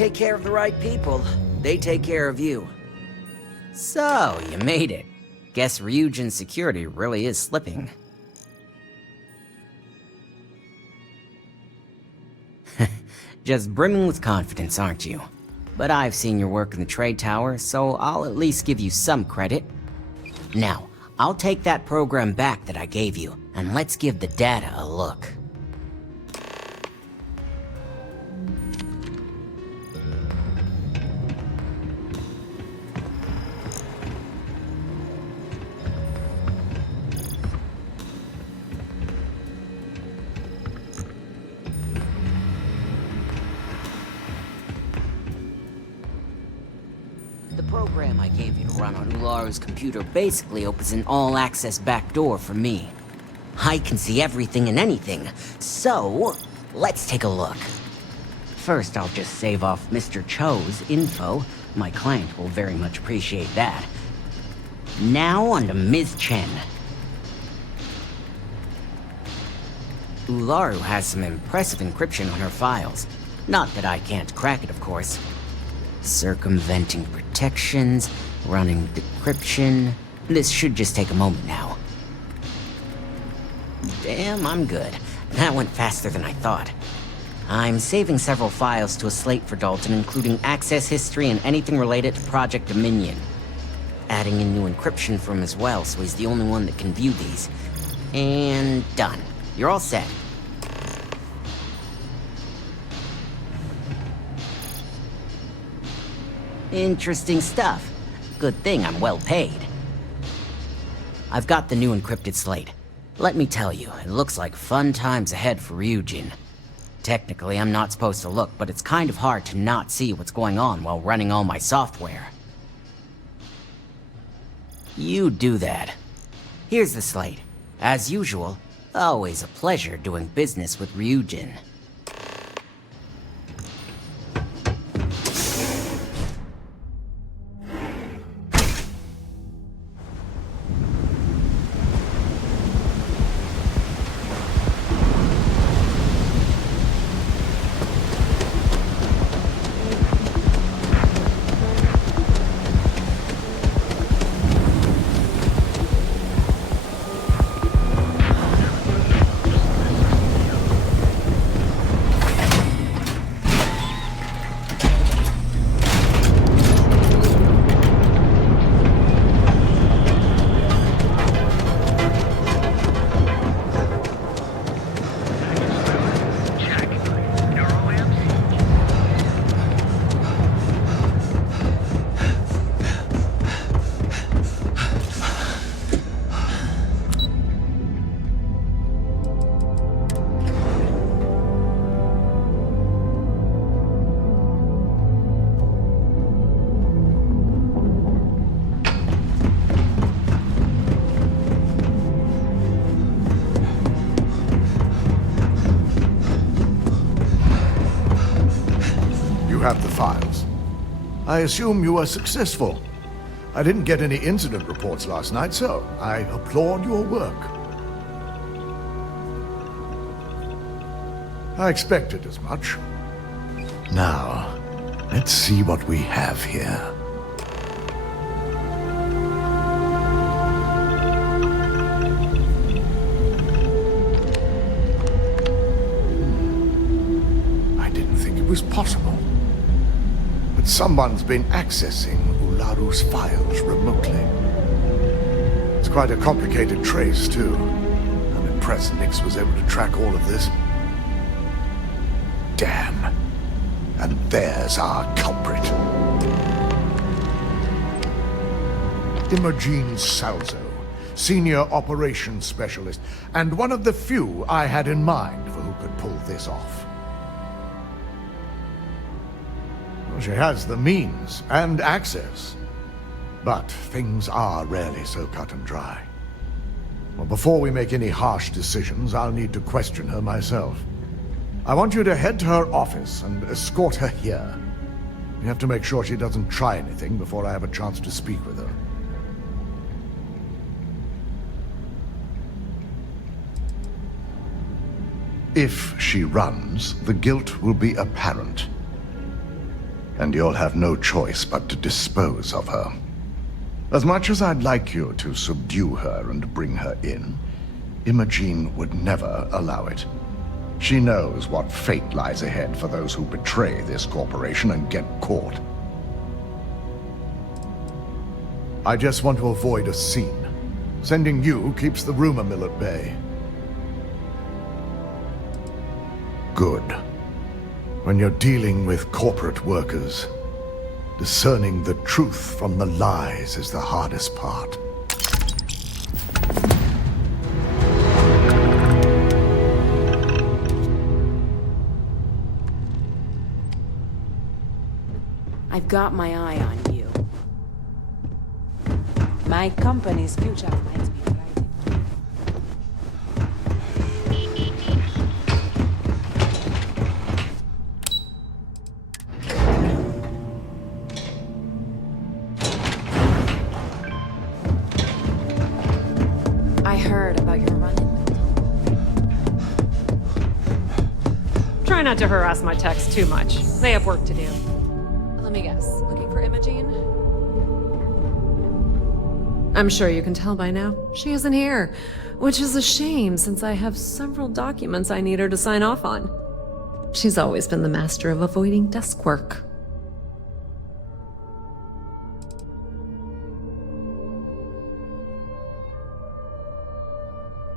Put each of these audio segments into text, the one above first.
take care of the right people, they take care of you. So, you made it. Guess Ryujin's security really is slipping. Just brimming with confidence, aren't you? But I've seen your work in the trade tower, so I'll at least give you some credit. Now, I'll take that program back that I gave you, and let's give the data a look. The program I gave you to run on Ularu's computer basically opens an all-access backdoor for me. I can see everything and anything, so let's take a look. First, I'll just save off Mr. Cho's info. My client will very much appreciate that. Now on to Ms. Chen. Ularu has some impressive encryption on her files. Not that I can't crack it, of course. Circumventing protections, running decryption. This should just take a moment now. Damn, I'm good. That went faster than I thought. I'm saving several files to a slate for Dalton, including access history and anything related to Project Dominion. Adding in new encryption for him as well, so he's the only one that can view these. And done. You're all set. Interesting stuff. Good thing I'm well paid. I've got the new encrypted slate. Let me tell you, it looks like fun times ahead for Ryujin. Technically, I'm not supposed to look, but it's kind of hard to not see what's going on while running all my software. You do that. Here's the slate. As usual, always a pleasure doing business with Ryujin. You have the files. I assume you were successful. I didn't get any incident reports last night, so I applaud your work. I expected as much. Now, let's see what we have here. I didn't think it was possible. But someone's been accessing Ularu's files remotely. It's quite a complicated trace, too. I'm impressed Nix was able to track all of this. Damn. And there's our culprit. Imogene Salzo, Senior Operations Specialist, and one of the few I had in mind for who could pull this off. Well, she has the means and access, but things are rarely so cut and dry. Well, before we make any harsh decisions, I'll need to question her myself. I want you to head to her office and escort her here. You have to make sure she doesn't try anything before I have a chance to speak with her. If she runs, the guilt will be apparent. and you'll have no choice but to dispose of her. As much as I'd like you to subdue her and bring her in, Imogene would never allow it. She knows what fate lies ahead for those who betray this corporation and get caught. I just want to avoid a scene. Sending you keeps the rumor mill at bay. Good. When you're dealing with corporate workers, discerning the truth from the lies is the hardest part. I've got my eye on you. My company's future might be bright. I heard about your run-in. Try not to harass my techs too much. They have work to do. Let me guess. Looking for Imogene? I'm sure you can tell by now. She isn't here, which is a shame since I have several documents I need her to sign off on. She's always been the master of avoiding desk work.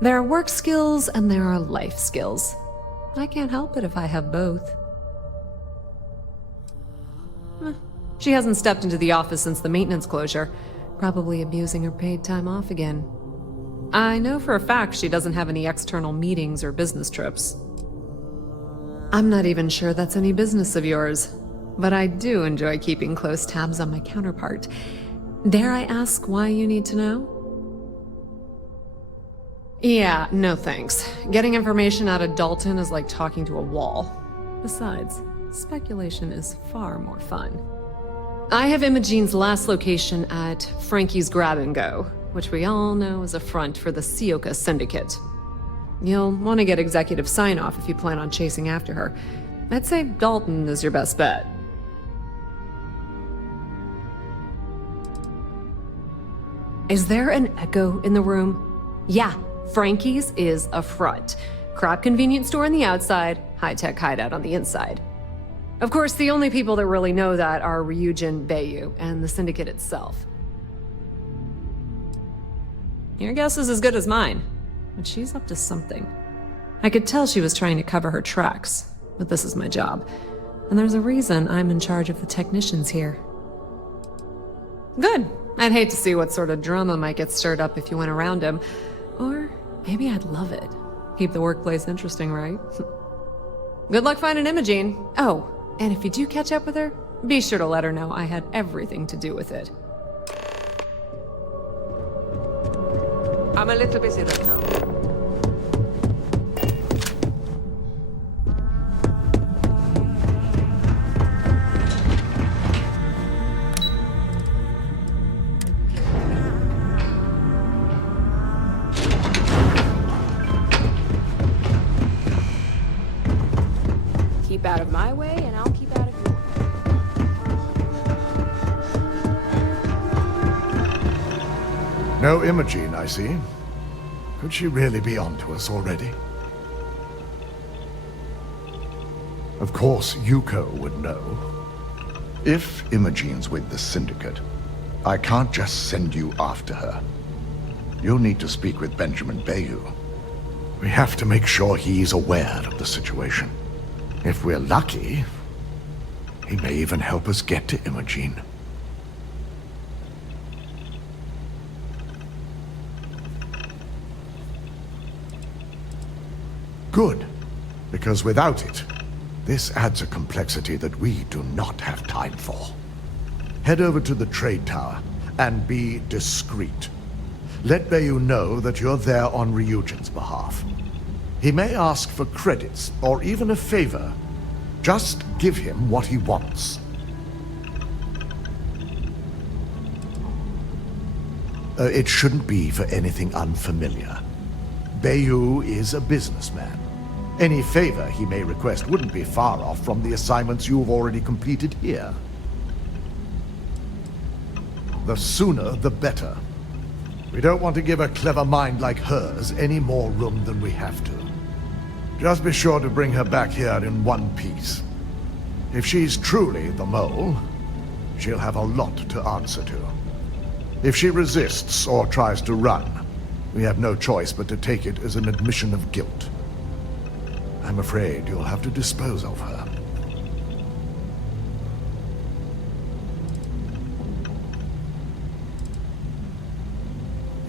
There are work skills and there are life skills. I can't help it if I have both. She hasn't stepped into the office since the maintenance closure, probably abusing her paid time off again. I know for a fact she doesn't have any external meetings or business trips. I'm not even sure that's any business of yours, but I do enjoy keeping close tabs on my counterpart. Dare I ask why you need to know? Yeah, no thanks. Getting information out of Dalton is like talking to a wall. Besides, speculation is far more fun. I have Imogene's last location at Frankie's Grab and Go, which we all know is a front for the Sioka Syndicate. You'll want to get executive sign-off if you plan on chasing after her. I'd say Dalton is your best bet. Is there an echo in the room? Yeah, Frankie's is a front. Crap convenience store on the outside, high-tech hideout on the inside. Of course, the only people that really know that are Ryujin Bayu and the Syndicate itself. Your guess is as good as mine, but she's up to something. I could tell she was trying to cover her tracks, but this is my job, and there's a reason I'm in charge of the technicians here. Good. I'd hate to see what sort of drama might get stirred up if you went around him, or maybe I'd love it. Keep the workplace interesting, right? Good luck finding Imogene. Oh, and if you do catch up with her, be sure to let her know I had everything to do with it. I'm a little busy right now. Keep out of my way, and I'll keep out of yours. No Imogene, I see. Could she really be onto us already? Of course, Yuko would know. If Imogene's with the Syndicate, I can't just send you after her. You'll need to speak with Benjamin Bayu. We have to make sure he's aware of the situation. If we're lucky, he may even help us get to Imogene. Good, because without it, this adds a complexity that we do not have time for. Head over to the trade tower and be discreet. Let Bayu know that you're there on Ryujin's behalf. He may ask for credits or even a favor. Just give him what he wants. It shouldn't be for anything unfamiliar. Bayu is a businessman. Any favor he may request wouldn't be far off from the assignments you've already completed here. The sooner, the better. We don't want to give a clever mind like hers any more room than we have to. Just be sure to bring her back here in one piece. If she's truly the mole, she'll have a lot to answer to. If she resists or tries to run, we have no choice but to take it as an admission of guilt. I'm afraid you'll have to dispose of her.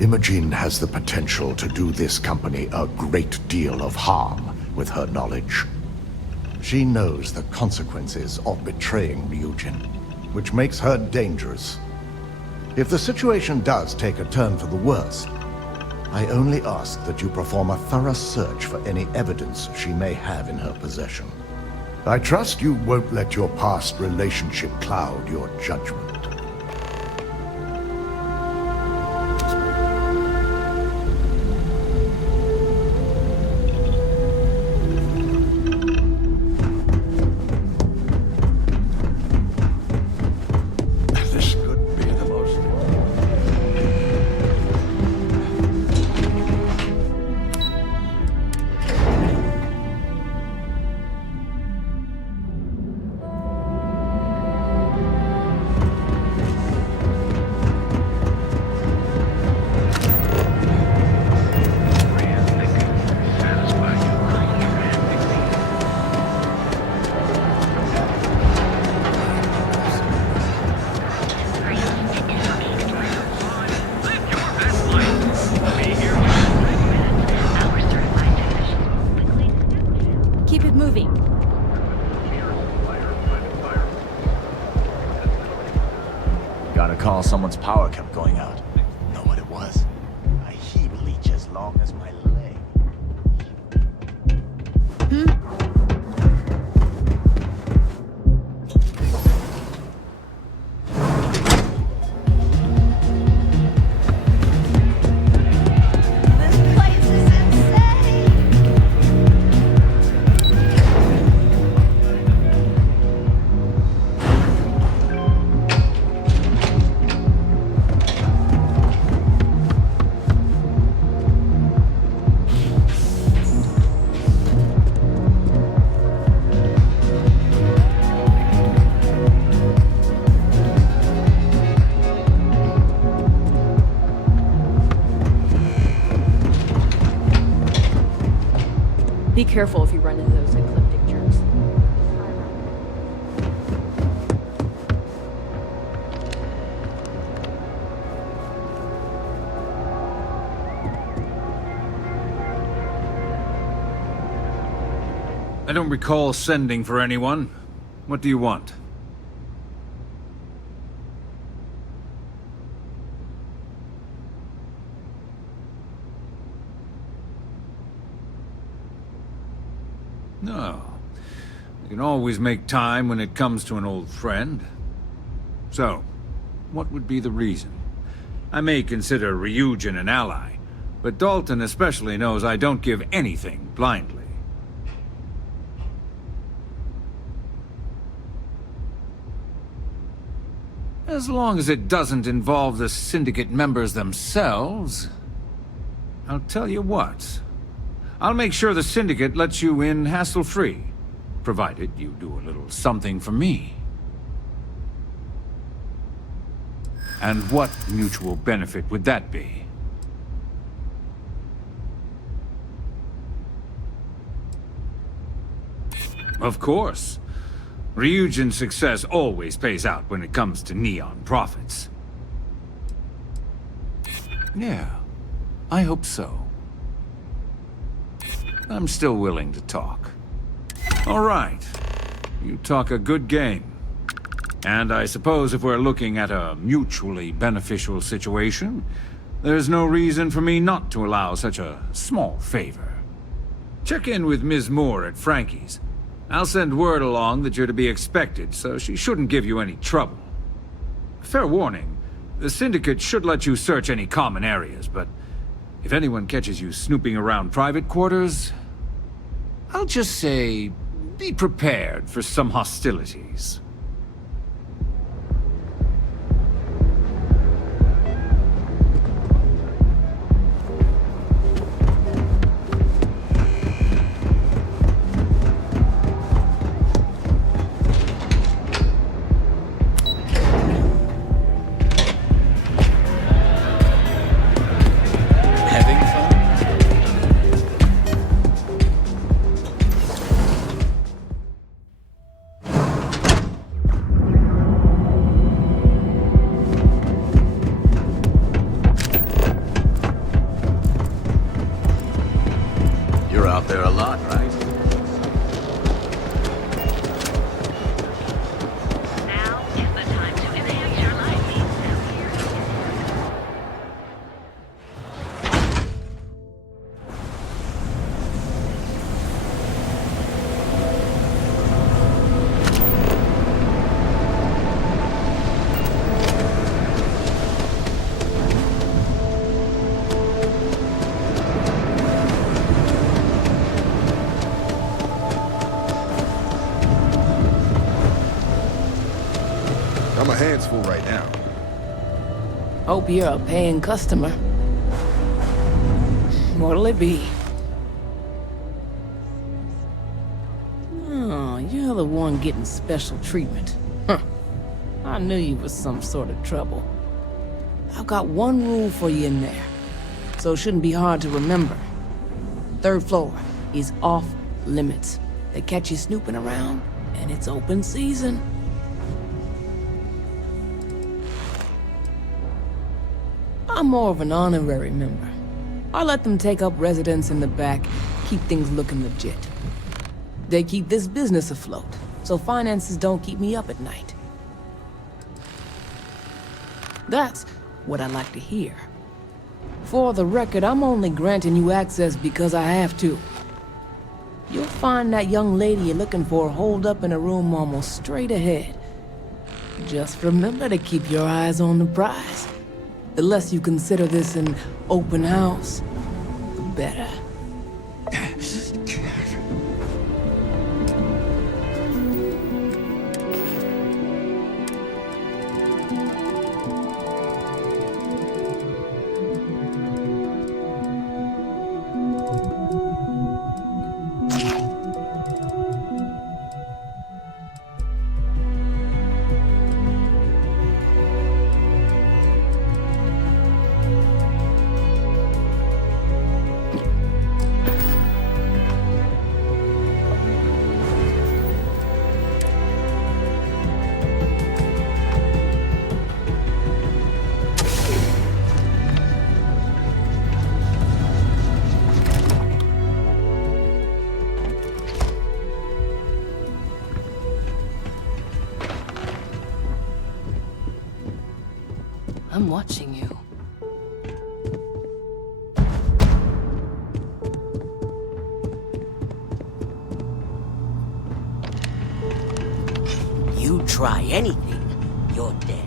Imogen has the potential to do this company a great deal of harm with her knowledge. She knows the consequences of betraying Ryujin, which makes her dangerous. If the situation does take a turn for the worse, I only ask that you perform a thorough search for any evidence she may have in her possession. I trust you won't let your past relationship cloud your judgment. Someone's power kept going out. Know what it was? A heat leech as long as my leg. This place is insane! Be careful if you run into those ecliptic jerks. I don't recall sending for anyone. What do you want? No. You can always make time when it comes to an old friend. So, what would be the reason? I may consider Ryujin an ally, but Dalton especially knows I don't give anything blindly. As long as it doesn't involve the Syndicate members themselves, I'll tell you what. I'll make sure the Syndicate lets you in hassle-free, provided you do a little something for me. And what mutual benefit would that be? Of course. Ryujin's success always pays out when it comes to Neon profits. Yeah, I hope so. I'm still willing to talk. All right. You talk a good game. And I suppose if we're looking at a mutually beneficial situation, there's no reason for me not to allow such a small favor. Check in with Ms. Moore at Frankie's. I'll send word along that you're to be expected, so she shouldn't give you any trouble. Fair warning, the Syndicate should let you search any common areas, but if anyone catches you snooping around private quarters, I'll just say, be prepared for some hostilities. there a lot, right? Now is the time to enhance your life. Got my hands full right now. Hope you're a paying customer. What'll it be? Oh, you're the one getting special treatment. Huh. I knew you was some sort of trouble. I've got one rule for you in there, so it shouldn't be hard to remember. 3rd floor is off limits. They catch you snooping around, and it's open season. I'm more of an honorary member. I let them take up residence in the back, keep things looking legit. They keep this business afloat, so finances don't keep me up at night. That's what I like to hear. For the record, I'm only granting you access because I have to. You'll find that young lady you're looking for holed up in a room almost straight ahead. Just remember to keep your eyes on the prize. The less you consider this an open house, the better. I'm watching you. You try anything, you're dead.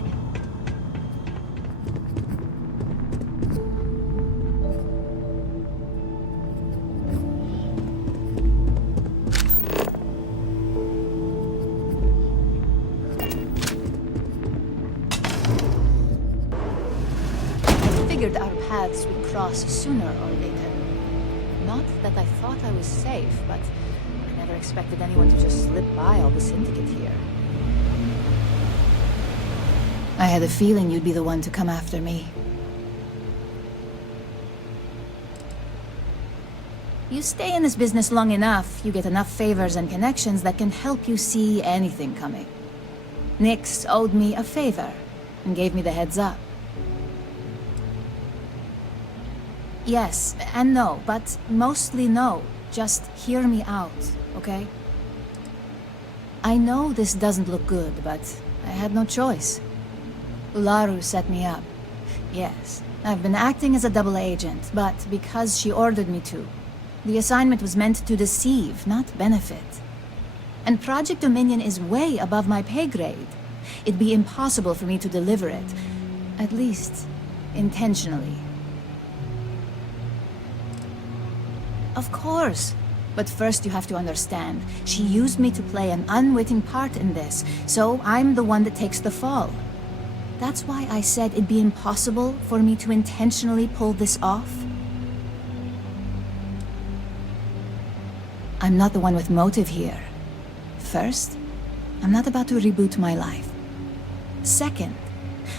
Figured our paths would cross sooner or later. Not that I thought I was safe, but I never expected anyone to just slip by all the syndicate here. I had a feeling you'd be the one to come after me. You stay in this business long enough, you get enough favors and connections that can help you see anything coming. Nix owed me a favor and gave me the heads up. Yes and no, but mostly no. Just hear me out, okay? I know this doesn't look good, but I had no choice. Ularu set me up. Yes, I've been acting as a double agent, but because she ordered me to. The assignment was meant to deceive, not benefit. And Project Dominion is way above my pay grade. It'd be impossible for me to deliver it. At least, intentionally. Of course. But first you have to understand, she used me to play an unwitting part in this, so I'm the one that takes the fall. That's why I said it'd be impossible for me to intentionally pull this off. I'm not the one with motive here. First, I'm not about to reboot my life. Second,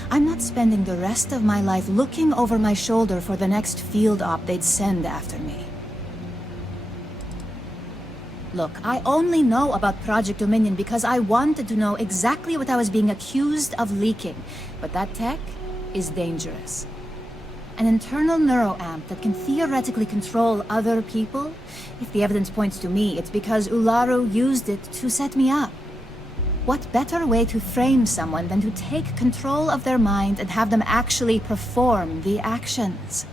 I'm not spending the rest of my life looking over my shoulder for the next field op they'd send after me. Look, I only know about Project Dominion because I wanted to know exactly what I was being accused of leaking. But that tech is dangerous. An internal neuroamp that can theoretically control other people? If the evidence points to me, it's because Ularu used it to set me up. What better way to frame someone than to take control of their mind and have them actually perform the actions?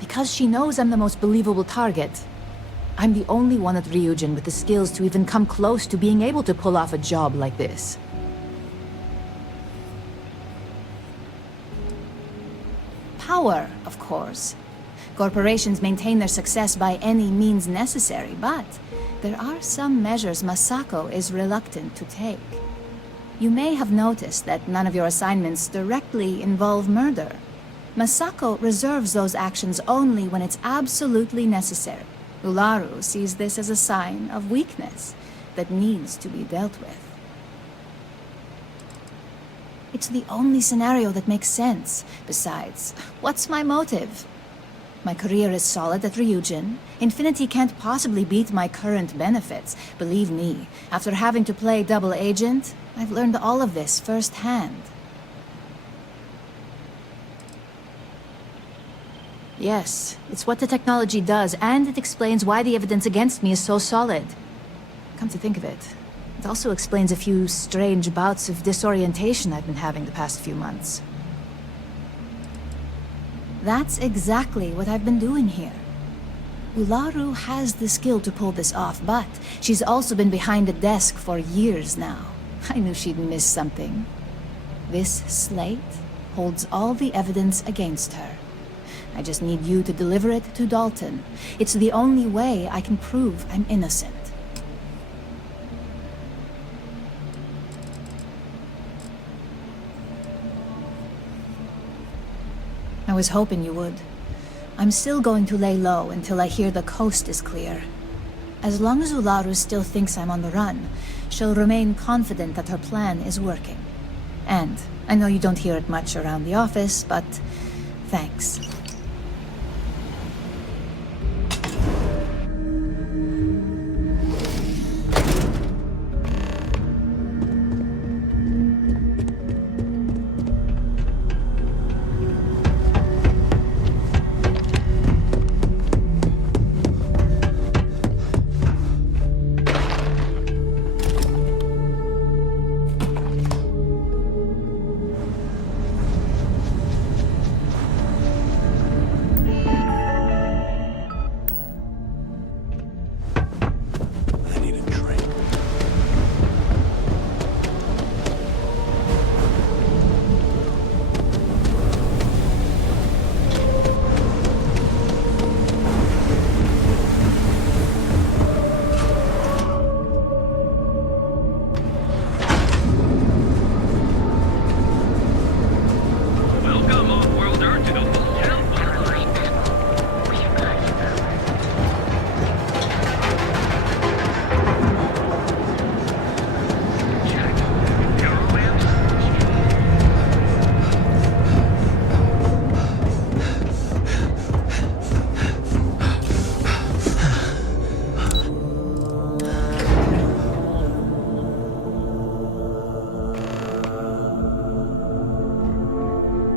Because she knows I'm the most believable target. I'm the only one at Ryujin with the skills to even come close to being able to pull off a job like this. Power, of course. Corporations maintain their success by any means necessary, but there are some measures Masako is reluctant to take. You may have noticed that none of your assignments directly involve murder. Masako reserves those actions only when it's absolutely necessary. Ularu sees this as a sign of weakness that needs to be dealt with. It's the only scenario that makes sense. Besides, what's my motive? My career is solid at Ryujin. Infinity can't possibly beat my current benefits. Believe me, after having to play double agent, I've learned all of this firsthand. Yes, it's what the technology does, and it explains why the evidence against me is so solid. Come to think of it, it also explains a few strange bouts of disorientation I've been having the past few months. That's exactly what I've been doing here. Ularu has the skill to pull this off, but she's also been behind a desk for years now. I knew she'd miss something. This slate holds all the evidence against her. I just need you to deliver it to Dalton. It's the only way I can prove I'm innocent. I was hoping you would. I'm still going to lay low until I hear the coast is clear. As long as Ularu still thinks I'm on the run, she'll remain confident that her plan is working. And I know you don't hear it much around the office, but thanks.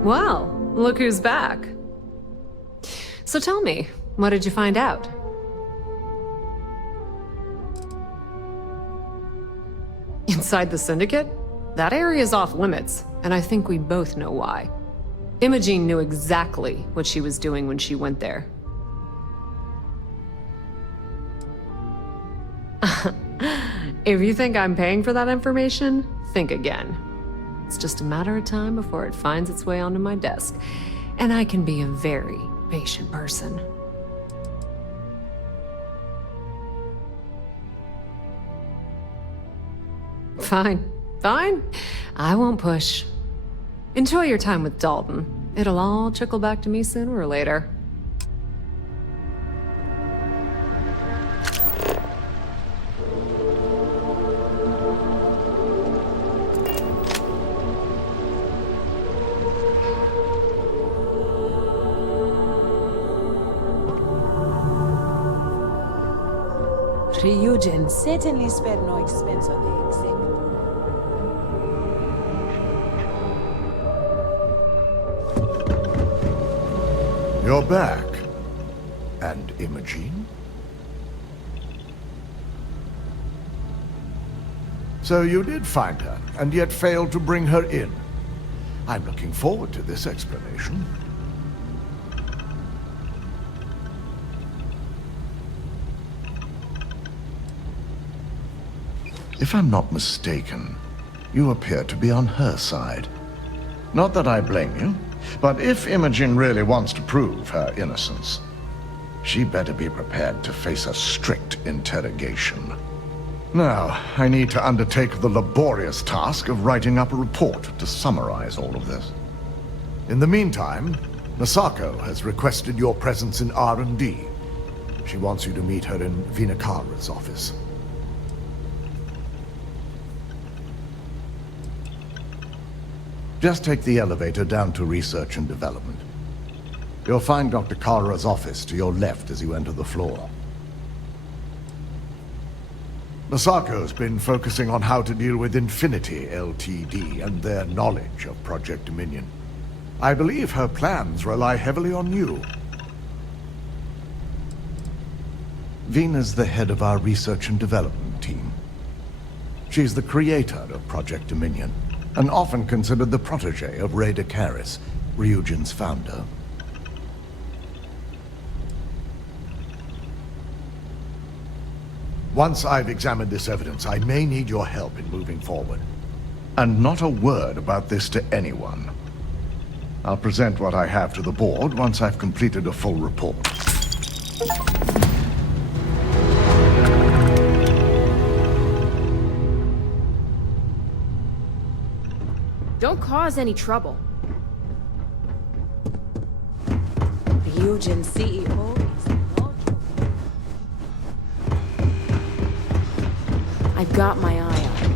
Well, look who's back. So tell me, what did you find out? Inside the Syndicate? That area's off limits, and I think we both know why. Imogene knew exactly what she was doing when she went there. If you think I'm paying for that information, think again. It's just a matter of time before it finds its way onto my desk, and I can be a very patient person. Fine, fine. I won't push. Enjoy your time with Dalton. It'll all trickle back to me sooner or later. Ryujin certainly spared no expense on the exhibit. You're back. And Imogene? So you did find her, and yet failed to bring her in. I'm looking forward to this explanation. If I'm not mistaken, you appear to be on her side. Not that I blame you, but if Imogen really wants to prove her innocence, she better be prepared to face a strict interrogation. Now, I need to undertake the laborious task of writing up a report to summarize all of this. In the meantime, Masako has requested your presence in R&D. She wants you to meet her in Vinakara's office. Just take the elevator down to Research and Development. You'll find Dr. Kara's office to your left as you enter the floor. Masako's been focusing on how to deal with Infinity Ltd. And their knowledge of Project Dominion. I believe her plans rely heavily on you. Vina's the head of our Research and Development team. She's the creator of Project Dominion, and often considered the protege of Ray Decaris, Ryujin's founder. Once I've examined this evidence, I may need your help in moving forward. And not a word about this to anyone. I'll present what I have to the board once I've completed a full report. Don't cause any trouble. Ryujin CEO is no joke. I've got my eye on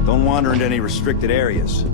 you. Don't wander into any restricted areas.